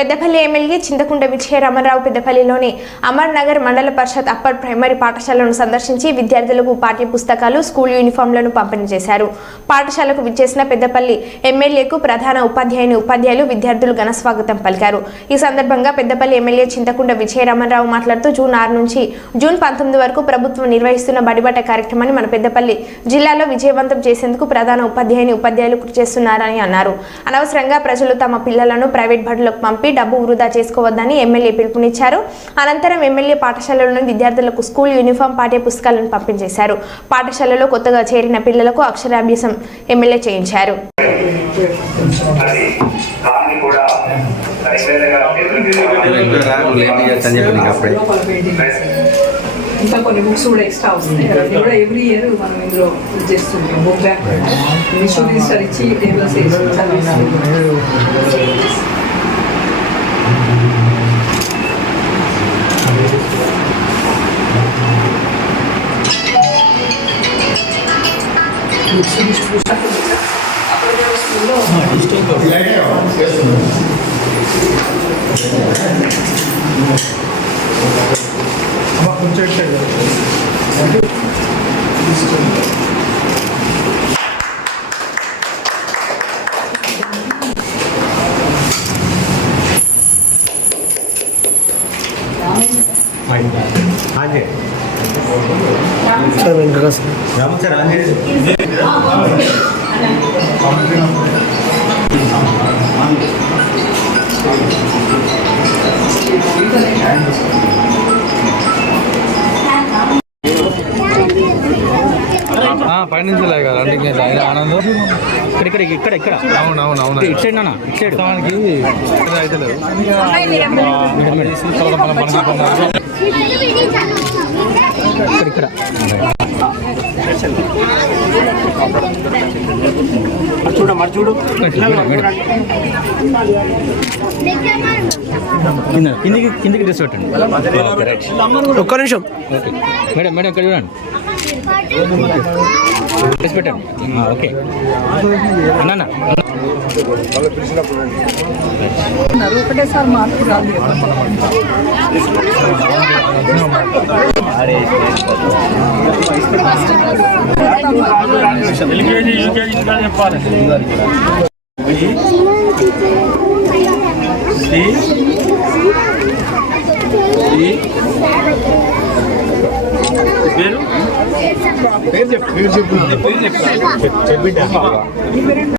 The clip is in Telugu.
పెద్దపల్లి ఎమ్మెల్యే చింతకుంట విజయరామరావు పెద్దపల్లిలోని అమర్ నగర్ మండల పరిషత్ అప్పర్ ప్రైమరీ పాఠశాలను సందర్శించి విద్యార్థులకు పాఠ్య పుస్తకాలు స్కూల్ యూనిఫామ్లను పంపిణీ చేశారు. పాఠశాలకు విచ్చేసిన పెద్దపల్లి ఎమ్మెల్యేకు ప్రధాన ఉపాధ్యాయుని ఉపాధ్యాయులు విద్యార్థులు ఘన స్వాగతం పలికారు. ఈ సందర్భంగా పెద్దపల్లి ఎమ్మెల్యే చింతకుంట విజయరామరావు మాట్లాడుతూ జూన్ ఆరు నుంచి జూన్ పంతొమ్మిది వరకు ప్రభుత్వం నిర్వహిస్తున్న బడిబట్ట కార్యక్రమాన్ని మన పెద్దపల్లి జిల్లాలో విజయవంతం చేసేందుకు ప్రధాన ఉపాధ్యాయుని ఉపాధ్యాయులు కృషి చేస్తున్నారని అన్నారు. అనవసరంగా ప్రజలు తమ పిల్లలను ప్రైవేట్ బడులకు పంపి డబ్బు వృధా చేసుకోవద్దని ఎమ్మెల్యే పిలుపునిచ్చారు. అనంతరం ఎమ్మెల్యే పాఠశాలలోని విద్యార్థులకు స్కూల్ యూనిఫామ్ పాఠ్య పుస్తకాలను పంపించేశారు. పాఠశాలలో కొత్తగా చేరిన పిల్లలకు అక్షరాభ్యాసం ఎమ్మెల్యే చేయించారు. ఇంకా కొన్ని బుక్స్ కూడా ఎక్స్ట్రా వస్తున్నాయి అవన్నీ కూడా ఎవ్రీ ఇయర్ మనం ఇందులో ఇది చేస్తుంటాం. బుక్ బ్యాక్ ఇష్యూ రిజిస్టర్ ఇచ్చి టేబుల్స్ వేసి 아마 문제일 거예요. 아니. 저는 그것은. 아무 잘 아니에요. పైనుంచి లేక రన్నింగ్ ఆయన ఆనందం. ఇక్కడ ఇక్కడ ఇక్కడ ఇక్కడ. అవును అవును అవును. ఇటు సైడ్ నాన్న ఇటు సైడ్. దానికి అయితే లేదు. ఇక్కడ ఇక్కడ. చూడు మరి చూడు కింద కిందికి కిందికి డ్రెస్ పెట్టండి ఓకే రైట్ ఒక్క నిమిషం ఓకే మేడం మేడం ఇక్కడ చూడండి డ్రెస్ పెట్టండి ఆ, ఓకే అన్న ఉన్నారు ఒకటేసారి మార్పు రాదు కదా. ఎల్కేజీ యూకేజీ ఇంకా చెప్పాలి పేరు పేరు చెప్పు పేరు చెప్పు పేరు చెప్పు చెప్పి